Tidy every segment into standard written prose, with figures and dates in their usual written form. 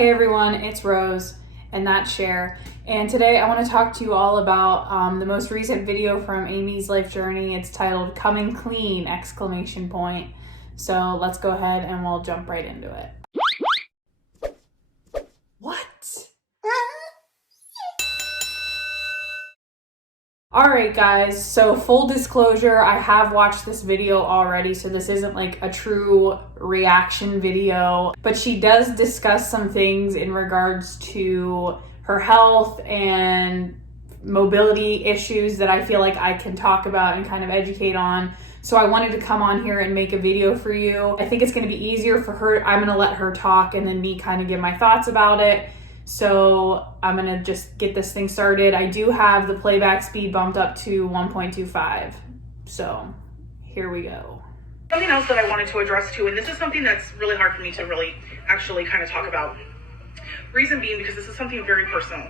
Hey everyone, it's Rose and that's Cher, and today I want to talk to you all about the most recent video from Amy's life journey. It's titled "Coming Clean!" So let's go ahead and we'll jump right into it. What? Alright guys, so full disclosure, I have watched this video already, so this isn't like a true reaction video, but she does discuss some things in regards to her health and mobility issues that I feel like I can talk about and kind of educate on. So I wanted to come on here and make a video for you. I think it's going to be easier for her. I'm going to let her talk and then me kind of give my thoughts about it. So I'm gonna just get this thing started. I do have the playback speed bumped up to 1.25. So here we go. Something else that I wanted to address too, and this is something that's really hard for me to really actually kind of talk about. Reason being, because this is something very personal.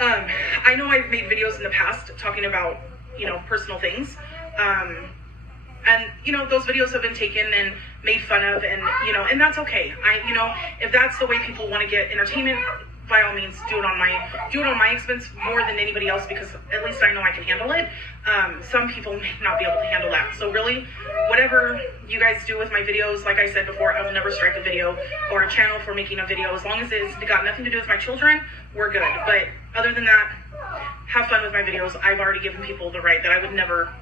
I know I've made videos in the past talking about, personal things. And, those videos have been taken and made fun of, and, and that's okay. If that's the way people want to get entertainment, by all means, do it on my expense more than anybody else, because at least I know I can handle it. Some people may not be able to handle that. So really, whatever you guys do with my videos, like I said before, I will never strike a video or a channel for making a video. As long as it's got nothing to do with my children, we're good. But other than that, have fun with my videos. I've already given people the right that I would never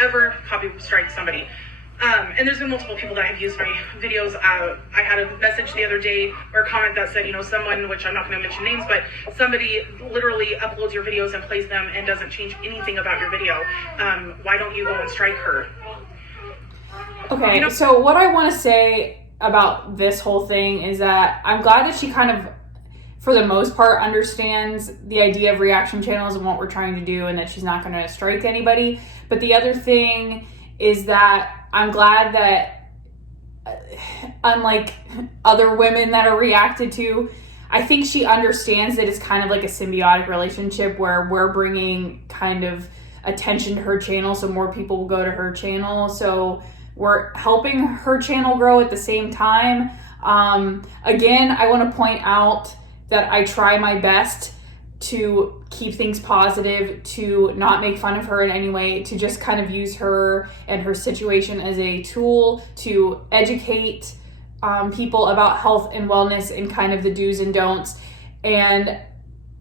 ever copy strike somebody. And there's been multiple people that have used my videos. I had a message the other day or a comment that said, someone, which I'm not going to mention names, but somebody literally uploads your videos and plays them and doesn't change anything about your video. Why don't you go and strike her? Okay, so what I want to say about this whole thing is that I'm glad that she kind of, for the most part, understands the idea of reaction channels and what we're trying to do, and that she's not going to strike anybody. But the other thing is that I'm glad that, unlike other women that are reacted to, I think she understands that it's kind of like a symbiotic relationship where we're bringing kind of attention to her channel, so more people will go to her channel. So we're helping her channel grow at the same time. Again, I want to point out that I try my best to keep things positive, to not make fun of her in any way, to just kind of use her and her situation as a tool to educate people about health and wellness and kind of the do's and don'ts. And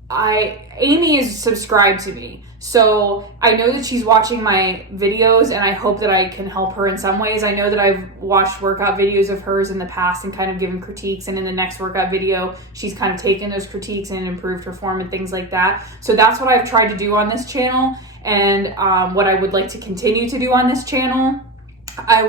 Amy is subscribed to me, so I know that she's watching my videos, and I hope that I can help her in some ways. I know that I've watched workout videos of hers in the past and kind of given critiques, and in the next workout video, she's kind of taken those critiques and improved her form and things like that. So that's what I've tried to do on this channel, and what I would like to continue to do on this channel. I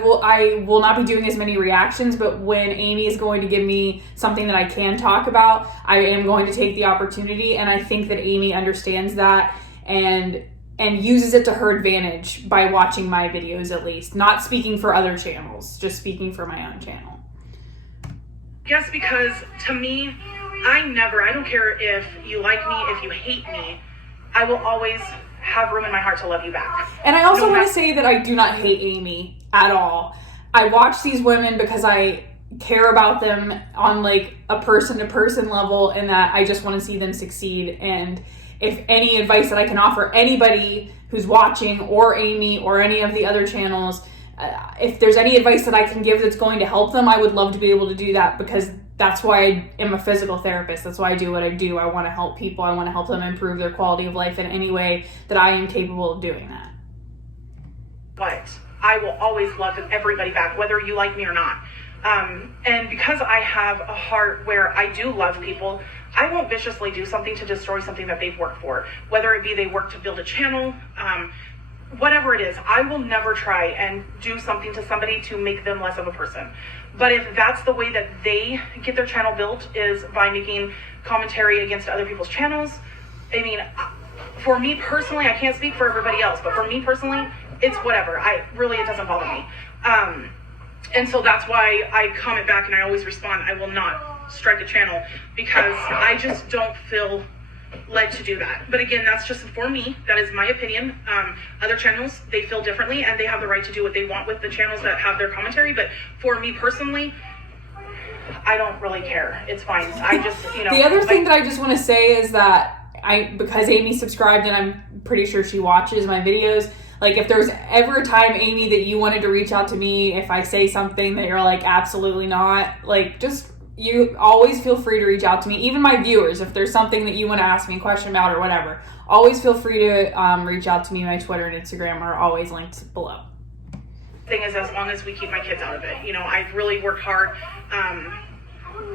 will not be doing as many reactions, but when Amy is going to give me something that I can talk about, I am going to take the opportunity, and I think that Amy understands that and uses it to her advantage by watching my videos, at least. Not speaking for other channels, just speaking for my own channel. Yes, because to me, I don't care if you like me, if you hate me, I will always have room in my heart to love you back. And I also want to say that I do not hate Amy at all. I watch these women because I care about them on like a person-to-person level, and that I just want to see them succeed. And if any advice that I can offer anybody who's watching, or Amy, or any of the other channels, if there's any advice that I can give that's going to help them, I would love to be able to do that, because that's why I am a physical therapist. That's why I do what I do. I want to help people. I want to help them improve their quality of life in any way that I am capable of doing that. But I will always love everybody back, whether you like me or not. And because I have a heart where I do love people, I won't viciously do something to destroy something that they've worked for. Whether it be they work to build a channel, whatever it is, I will never try and do something to somebody to make them less of a person. But if that's the way that they get their channel built, is by making commentary against other people's channels, I mean, for me personally, I can't speak for everybody else, but for me personally, it's whatever. It doesn't bother me. And so that's why I comment back and I always respond. I will not strike a channel, because I just don't feel led to do that. But again, that's just for me. That is my opinion. Other channels, they feel differently, and they have the right to do what they want with the channels that have their commentary. But for me personally, I don't really care. It's fine. I just, The other thing that I just want to say is that because Amy subscribed and I'm pretty sure she watches my videos, like if there's ever a time, Amy, that you wanted to reach out to me, if I say something that you're like, absolutely not, like you always feel free to reach out to me. Even my viewers, if there's something that you want to ask me a question about or whatever, always feel free to reach out to me. My Twitter and Instagram are always linked below. Thing is, as long as we keep my kids out of it, I've really worked hard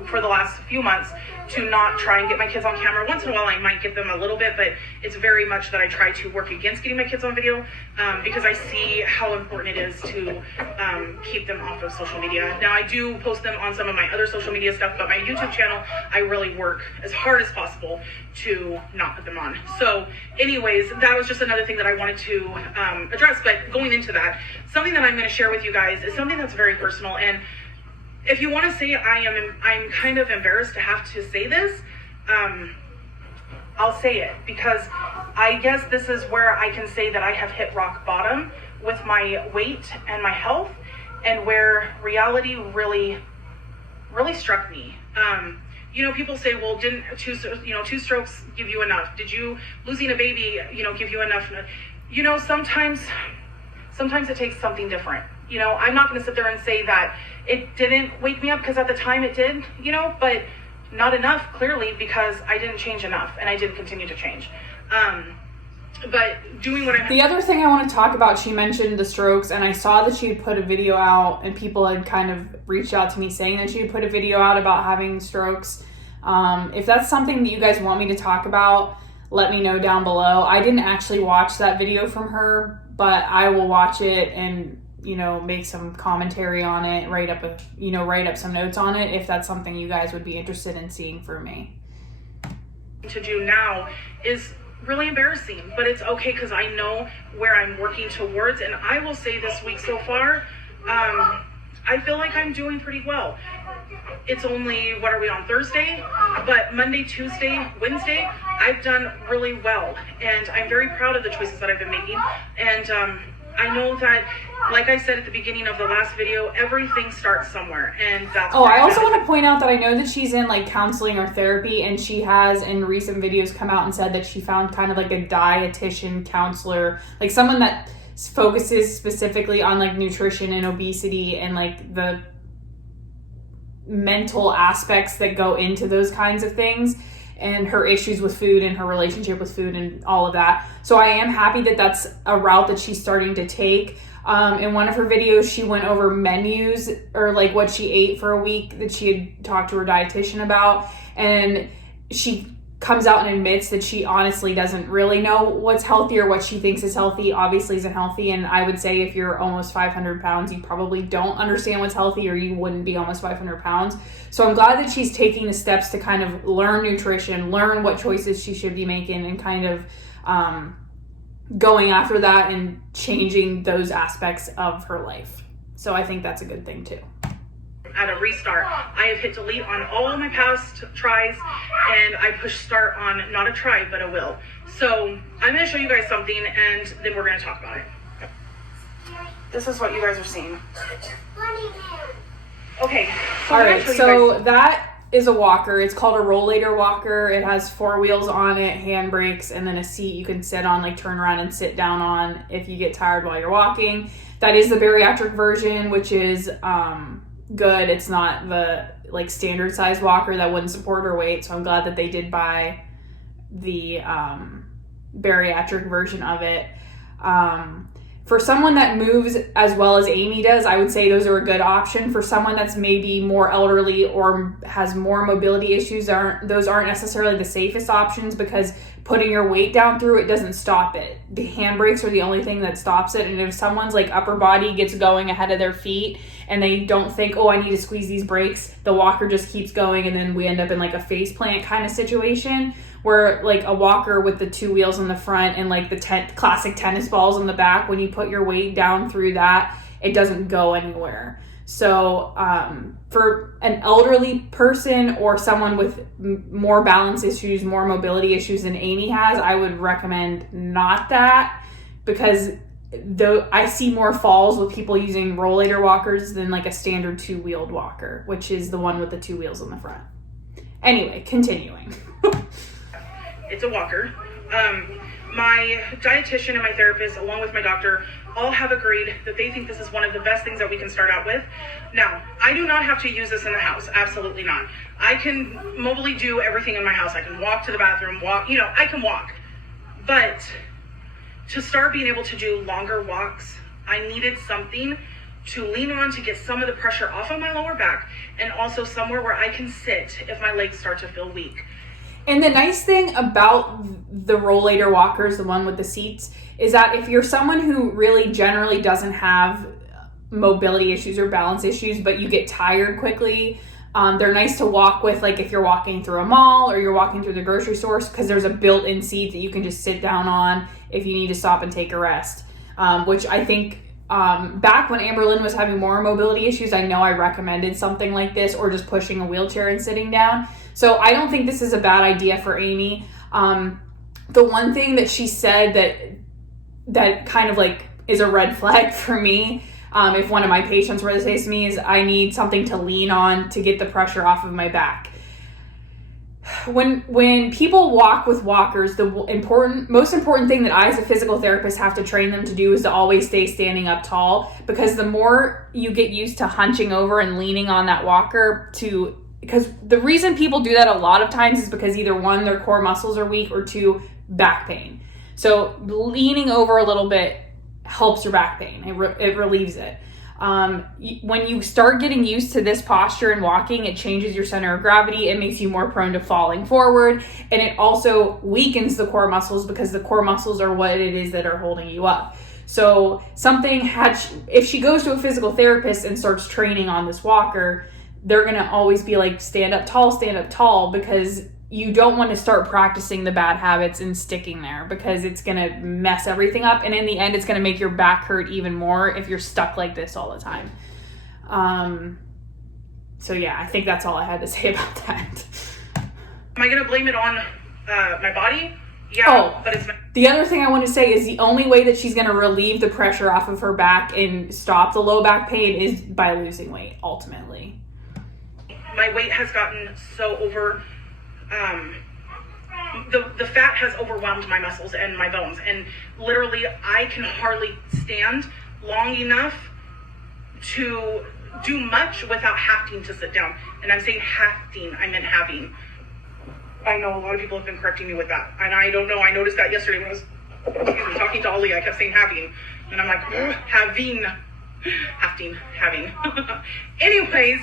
for the last few months to not try and get my kids on camera. Once in a while I might get them a little bit, but it's very much that I try to work against getting my kids on video because I see how important it is to keep them off of social media. Now I do post them on some of my other social media stuff, but my YouTube channel, I really work as hard as possible to not put them on. So anyways, that was just another thing that I wanted to address. But going into that, something that I'm going to share with you guys is something that's very personal. And if you want to say I'm kind of embarrassed to have to say this, I'll say it, because I guess this is where I can say that I have hit rock bottom with my weight and my health, and where reality really struck me. People say, well, didn't two strokes give you enough? Did you losing a baby, give you enough? Sometimes it takes something different. I'm not going to sit there and say that it didn't wake me up, because at the time it did, but not enough, clearly, because I didn't change enough, and I did continue to change. But doing what The other thing I want to talk about, she mentioned the strokes, and I saw that she had put a video out, and people had kind of reached out to me saying that she had put a video out about having strokes. If that's something that you guys want me to talk about, let me know down below. I didn't actually watch that video from her, but I will watch it and make some commentary on it, write up some notes on it, if that's something you guys would be interested in seeing from me. To do now is really embarrassing, but it's okay, because I know where I'm working towards. And I will say this week so far, I feel like I'm doing pretty well. It's only, what are we on, Thursday? But Monday, Tuesday, Wednesday, I've done really well. And I'm very proud of the choices that I've been making. And I know that, like I said at the beginning of the last video, everything starts somewhere, and that's. I also want to point out that I know that she's in like counseling or therapy, and she has in recent videos come out and said that she found kind of like a dietitian counselor, like someone that focuses specifically on like nutrition and obesity and like the mental aspects that go into those kinds of things, and her issues with food and her relationship with food and all of that. So I am happy that that's a route that she's starting to take. In one of her videos, she went over menus, or like what she ate for a week that she had talked to her dietitian about. And she comes out and admits that she honestly doesn't really know what's healthy or what she thinks is healthy obviously isn't healthy. And I would say if you're almost 500 pounds, you probably don't understand what's healthy, or you wouldn't be almost 500 pounds. So I'm glad that she's taking the steps to kind of learn nutrition, learn what choices she should be making, and kind of going after that and changing those aspects of her life. So I think that's a good thing too. At a restart, I have hit delete on all of my past tries, and I push start on not a try but a will. So I'm going to show you guys something, and then we're going to talk about it. This is what you guys are seeing. Okay. All right. So that is a walker. It's called a rollator walker. It has 4 wheels on it, handbrakes, and then a seat you can sit on, like turn around and sit down on if you get tired while you're walking. That is the bariatric version, which is good. It's not the like standard size walker that wouldn't support her weight. So I'm glad that they did buy the bariatric version of it. For someone that moves as well as Amy does, I would say those are a good option. For someone that's maybe more elderly or has more mobility issues, those aren't necessarily the safest options, because putting your weight down through it doesn't stop it. The handbrakes are the only thing that stops it. And if someone's like upper body gets going ahead of their feet and they don't think, oh, I need to squeeze these brakes, the walker just keeps going, and then we end up in like a face plant kind of situation, where like a walker with the 2 wheels in the front and like the classic tennis balls in the back, when you put your weight down through that, it doesn't go anywhere. So for an elderly person or someone with more balance issues, more mobility issues than Amy has, I would recommend not that, because though I see more falls with people using rollator walkers than like a standard 2-wheeled walker, which is the one with the 2 wheels on the front. Anyway, continuing. It's a walker. My dietitian and my therapist, along with my doctor, all have agreed that they think this is one of the best things that we can start out with. Now, I do not have to use this in the house. Absolutely not. I can mobily do everything in my house. I can walk to the bathroom, I can walk. But to start being able to do longer walks, I needed something to lean on to get some of the pressure off of my lower back, and also somewhere where I can sit if my legs start to feel weak. And the nice thing about the rollator walkers, the one with the seats, is that if you're someone who really generally doesn't have mobility issues or balance issues, but you get tired quickly, they're nice to walk with, like if you're walking through a mall or you're walking through the grocery store, because there's a built-in seat that you can just sit down on if you need to stop and take a rest, which I think back when Amberlynn was having more mobility issues, I know I recommended something like this, or just pushing a wheelchair and sitting down. So I don't think this is a bad idea for Amy. The one thing that she said that kind of like is a red flag for me, if one of my patients were to say to me, is I need something to lean on to get the pressure off of my back. When people walk with walkers, the most important thing that I as a physical therapist have to train them to do is to always stay standing up tall, because the more you get used to hunching over and leaning on that walker because the reason people do that a lot of times is because either one, their core muscles are weak, or two, back pain. So leaning over a little bit helps your back pain. It relieves it. When you start getting used to this posture and walking, it changes your center of gravity. It makes you more prone to falling forward. And it also weakens the core muscles, because the core muscles are what it is that are holding you up. So if she goes to a physical therapist and starts training on this walker, they're going to always be like, stand up tall, because you don't want to start practicing the bad habits and sticking there, because it's going to mess everything up. And in the end, it's going to make your back hurt even more if you're stuck like this all the time. So yeah, I think that's all I had to say about that. Am I going to blame it on my body? Yeah, but it's... The other thing I want to say is the only way that she's going to relieve the pressure off of her back and stop the low back pain is by losing weight, ultimately. My weight has gotten so over... the fat has overwhelmed my muscles and my bones, and literally I can hardly stand long enough to do much without having to sit down. And I'm saying having, I meant having. I know a lot of people have been correcting me with that, and I don't know, I noticed that yesterday when I was talking to Ali. I kept saying having, and I'm like, having. Anyways,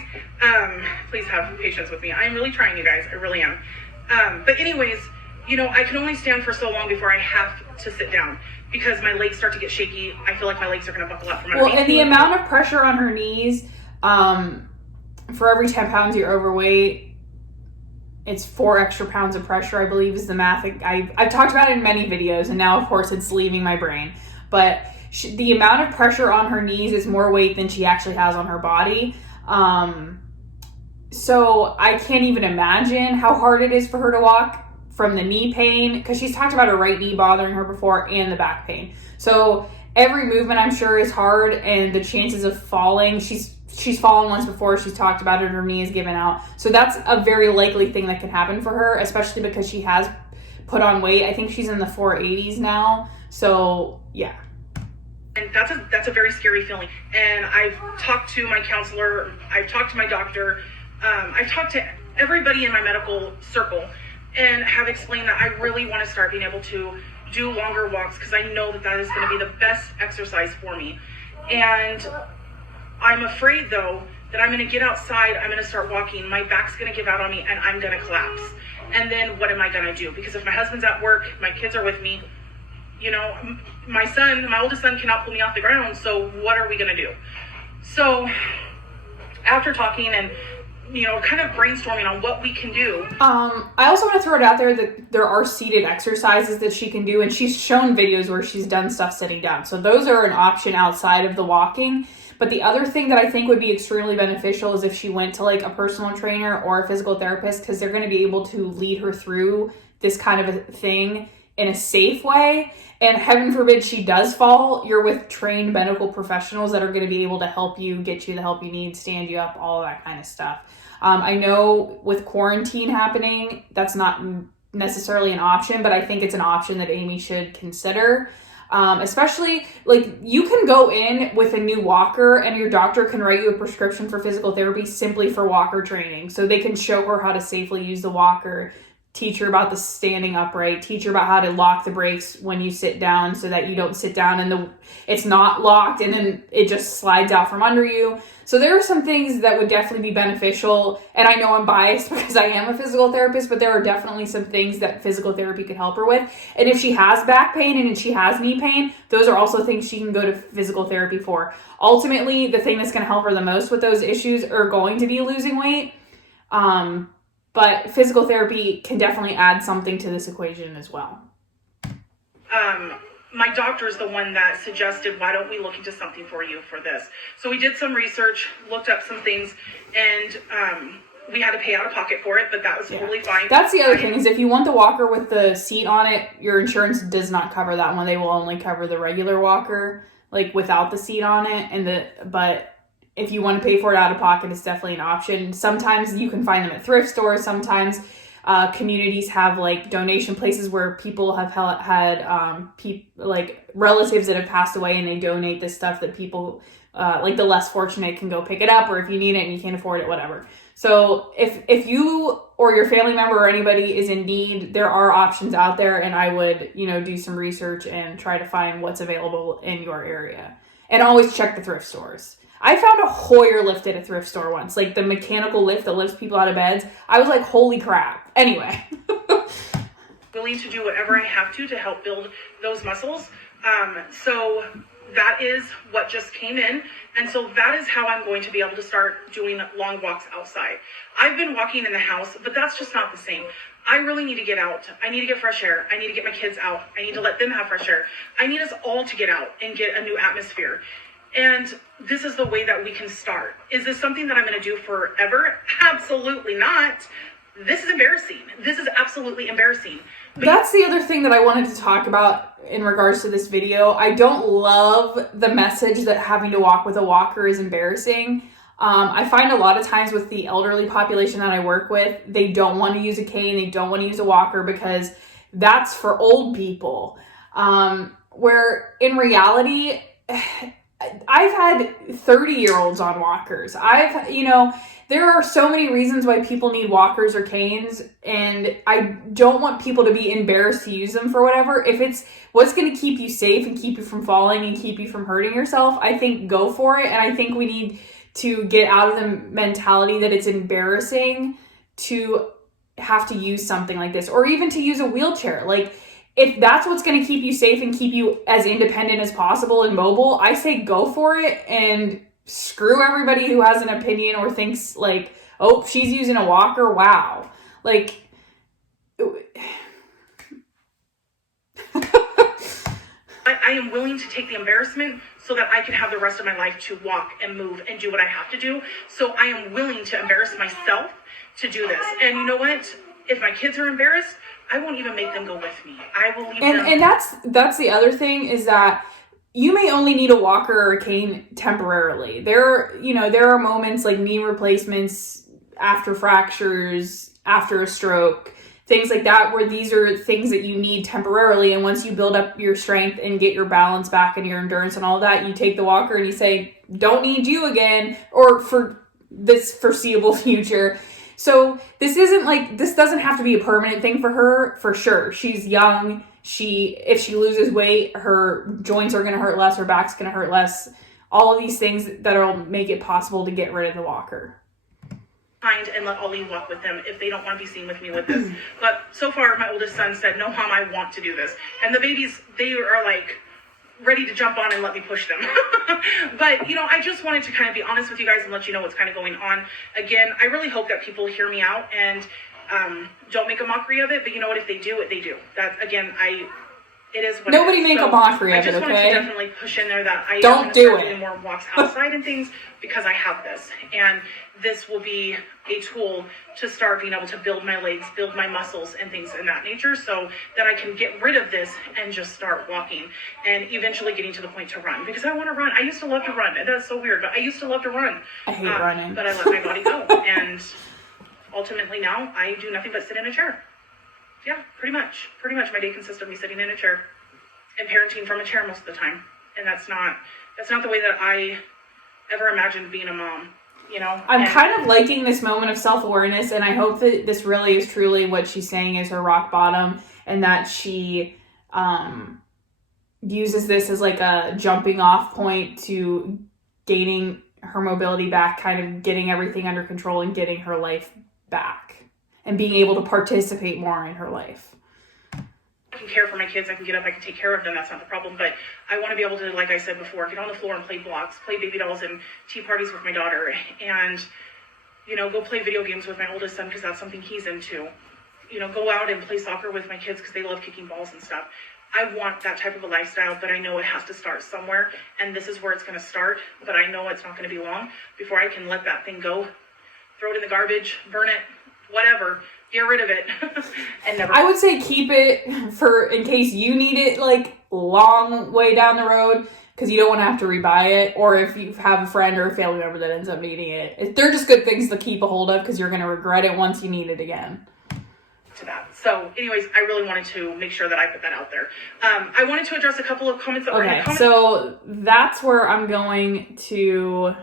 please have patience with me. I'm really trying, you guys. I really am. But anyways, I can only stand for so long before I have to sit down, because my legs start to get shaky. I feel like my legs are going to buckle up from underneath. Well, and the amount of pressure on her knees, for every 10 pounds you're overweight, it's 4 extra pounds of pressure, I believe, is the math. I've talked about it in many videos, and now, of course, it's leaving my brain. But the amount of pressure on her knees is more weight than she actually has on her body. So I can't even imagine how hard it is for her to walk from the knee pain, because she's talked about her right knee bothering her before, and the back pain. So every movement, I'm sure, is hard, and the chances of falling, she's fallen once before. She's talked about it. Her knee is given out. So that's a very likely thing that can happen for her, especially because she has put on weight. I think she's in the 480s now. So yeah. And that's a very scary feeling. And I've talked to my counselor. I've talked to my doctor. I've talked to everybody in my medical circle, and have explained that I really want to start being able to do longer walks, because I know that is going to be the best exercise for me. And I'm afraid, though, that I'm going to get outside, I'm going to start walking, my back's going to give out on me, and I'm going to collapse. And then what am I going to do? Because if my husband's at work, my kids are with me, my oldest son cannot pull me off the ground, so what are we going to do? So after talking and kind of brainstorming on what we can do. I also want to throw it out there that there are seated exercises that she can do, and she's shown videos where she's done stuff sitting down. So those are an option outside of the walking. But the other thing that I think would be extremely beneficial is if she went to like a personal trainer or a physical therapist, because they're going to be able to lead her through this kind of a thing in a safe way. And heaven forbid she does fall, you're with trained medical professionals that are going to be able to help you, get you the help you need, stand you up, all of that kind of stuff. I know with quarantine happening, that's not necessarily an option, but I think it's an option that Amy should consider. Especially, like, you can go in with a new walker and your doctor can write you a prescription for physical therapy simply for walker training. So they can show her how to safely use the walker, teach her about the standing upright, teach her about how to lock the brakes when you sit down so that you don't sit down and it's not locked and then it just slides out from under you. So there are some things that would definitely be beneficial. And I know I'm biased because I am a physical therapist, but there are definitely some things that physical therapy could help her with. And if she has back pain and if she has knee pain, those are also things she can go to physical therapy for. Ultimately, the thing that's going to help her the most with those issues are going to be losing weight. But physical therapy can definitely add something to this equation as well. My doctor is the one that suggested, why don't we look into something for you for this? So we did some research, looked up some things, and we had to pay out of pocket for it, but that was totally fine. That's the other thing, is if you want the walker with the seat on it, your insurance does not cover that one. They will only cover the regular walker, like without the seat on it. But if you want to pay for it out of pocket, it's definitely an option. Sometimes you can find them at thrift stores. Sometimes communities have like donation places where people have had like relatives that have passed away and they donate this stuff that people like the less fortunate can go pick it up, or if you need it and you can't afford it, whatever. So if you or your family member or anybody is in need, there are options out there, and I would, do some research and try to find what's available in your area. And always check the thrift stores. I found a Hoyer lift at a thrift store once, like the mechanical lift that lifts people out of beds. I was like, holy crap. Anyway. Willing to do whatever I have to help build those muscles. So that is what just came in. And so that is how I'm going to be able to start doing long walks outside. I've been walking in the house, but that's just not the same. I really need to get out. I need to get fresh air. I need to get my kids out. I need to let them have fresh air. I need us all to get out and get a new atmosphere. And this is the way that we can start. Is this something that I'm going to do forever? Absolutely not. This is embarrassing. This is absolutely embarrassing. But that's the other thing that I wanted to talk about in regards to this video. I don't love the message that having to walk with a walker is embarrassing. I find a lot of times with the elderly population that I work with, they don't want to use a cane, they don't want to use a walker because that's for old people. Where in reality, I've had 30-year-olds on walkers. There are so many reasons why people need walkers or canes, and I don't want people to be embarrassed to use them for whatever. If it's what's going to keep you safe and keep you from falling and keep you from hurting yourself, I think go for it. And I think we need to get out of the mentality that it's embarrassing to have to use something like this, or even to use a wheelchair. Like, if that's what's going to keep you safe and keep you as independent as possible and mobile, I say go for it, and screw everybody who has an opinion or thinks like, oh, she's using a walker. Wow. Like, I am willing to take the embarrassment so that I can have the rest of my life to walk and move and do what I have to do. So I am willing to embarrass myself to do this. And you know what? If my kids are embarrassed, I won't even make them go with me. I will leave them. And that's the other thing, is that you may only need a walker or a cane temporarily. There are moments like knee replacements, after fractures, after a stroke, things like that, where these are things that you need temporarily. And once you build up your strength and get your balance back and your endurance and all that, you take the walker and you say, don't need you again, or for this foreseeable future. So this doesn't have to be a permanent thing for her, for sure. She's young. If she loses weight, her joints are going to hurt less, her back's going to hurt less. All of these things that'll make it possible to get rid of the walker. And let Ollie walk with them if they don't want to be seen with me with this. But so far, my oldest son said, no, Mom, I want to do this. And the babies, they are like ready to jump on and let me push them. But, I just wanted to kind of be honest with you guys and let you know what's kind of going on. Again, I really hope that people hear me out and don't make a mockery of it. But you know what? If they do it, they do. That's, again, it is what Nobody it is. make So a mockery I of it, just wanted okay? to definitely push in there that I Don't am do start it. doing more walks outside and things because I have this, and this will be a tool to start being able to build my legs, build my muscles, and things in that nature, so that I can get rid of this and just start walking, and eventually getting to the point to run, because I want to run. I used to love to run, and that's so weird, but I used to love to run. I hate running. But I let my body go, and ultimately now I do nothing but sit in a chair. Yeah, pretty much. Pretty much my day consists of me sitting in a chair and parenting from a chair most of the time. And that's not the way that I ever imagined being a mom, you know? I'm kind of liking this moment of self-awareness, and I hope that this really is truly what she's saying is her rock bottom, and that she uses this as like a jumping off point to gaining her mobility back, kind of getting everything under control and getting her life back and being able to participate more in her life. I can care for my kids, I can get up, I can take care of them, that's not the problem, but I want to be able to, like I said before, get on the floor and play blocks, play baby dolls and tea parties with my daughter, and, you know, go play video games with my oldest son because that's something he's into. You know, go out and play soccer with my kids because they love kicking balls and stuff. I want that type of a lifestyle, but I know it has to start somewhere, and this is where it's going to start, but I know it's not going to be long before I can let that thing go, throw it in the garbage, burn it, whatever, get rid of it, and never. I would say keep it for in case you need it, like long way down the road, because you don't want to have to rebuy it, or if you have a friend or a family member that ends up needing it. They're just good things to keep a hold of because you're going to regret it once you need it again. To that. So anyways, I really wanted to make sure that I put that out there. I wanted to address a couple of comments that were in the comments. So that's where I'm going to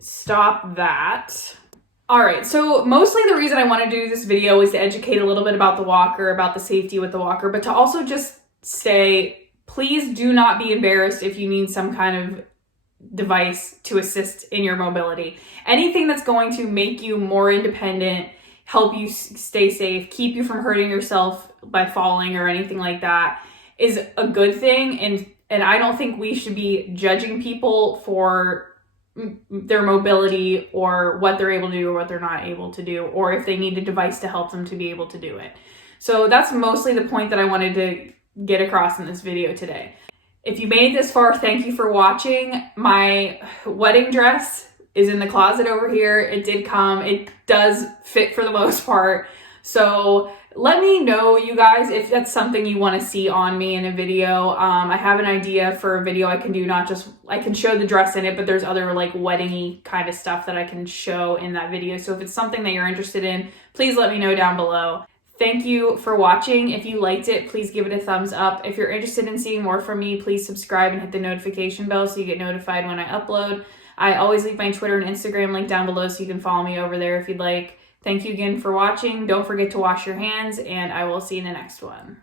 stop that. All right, so mostly the reason I want to do this video is to educate a little bit about the walker, about the safety with the walker, but to also just say, please do not be embarrassed if you need some kind of device to assist in your mobility. Anything that's going to make you more independent, help you stay safe, keep you from hurting yourself by falling or anything like that is a good thing. And I don't think we should be judging people for their mobility or what they're able to do or what they're not able to do, or if they need a device to help them to be able to do it. So that's mostly the point that I wanted to get across in this video today. If you made it this far, thank you for watching. My wedding dress is in the closet over here. It did come. It does fit for the most part. So let me know, you guys, if that's something you want to see on me in a video. I have an idea for a video I can do, not just, I can show the dress in it, but there's other like wedding-y kind of stuff that I can show in that video. So if it's something that you're interested in, please let me know down below. Thank you for watching. If you liked it, please give it a thumbs up. If you're interested in seeing more from me, please subscribe and hit the notification bell so you get notified when I upload. I always leave my Twitter and Instagram link down below so you can follow me over there if you'd like. Thank you again for watching. Don't forget to wash your hands, and I will see you in the next one.